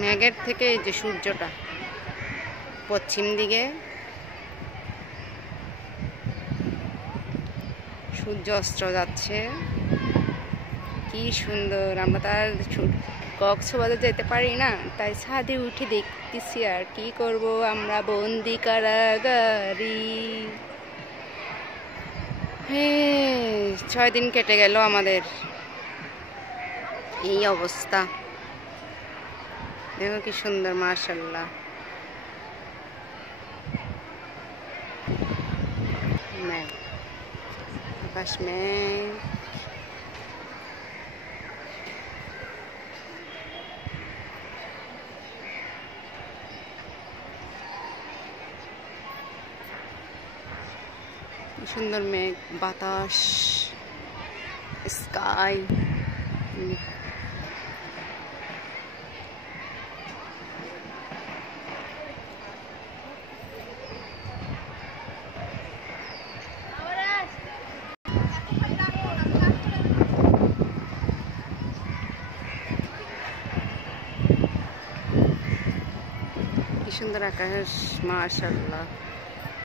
মেঘের থেকে এই যে সূর্যটা পশ্চিম দিকে, সূর্য অস্ত যাচ্ছে, কি সুন্দর। আমরা তার কক্সবাজার যেতে পারি না, তাই ছাদে উঠে দেখতেছি। আর কি করব, আমরা বন্দি কারাগারি। 6 দিন কেটে গেল আমাদের, এই অবস্থা। দেখো কি সুন্দর, মাশাআল্লাহ। মেঘ, আকাশ মেঘ। কি সুন্দর মেঘ, বাতাস, স্কাই। কি সুন্দর আকাশ, মাশাআল্লাহ।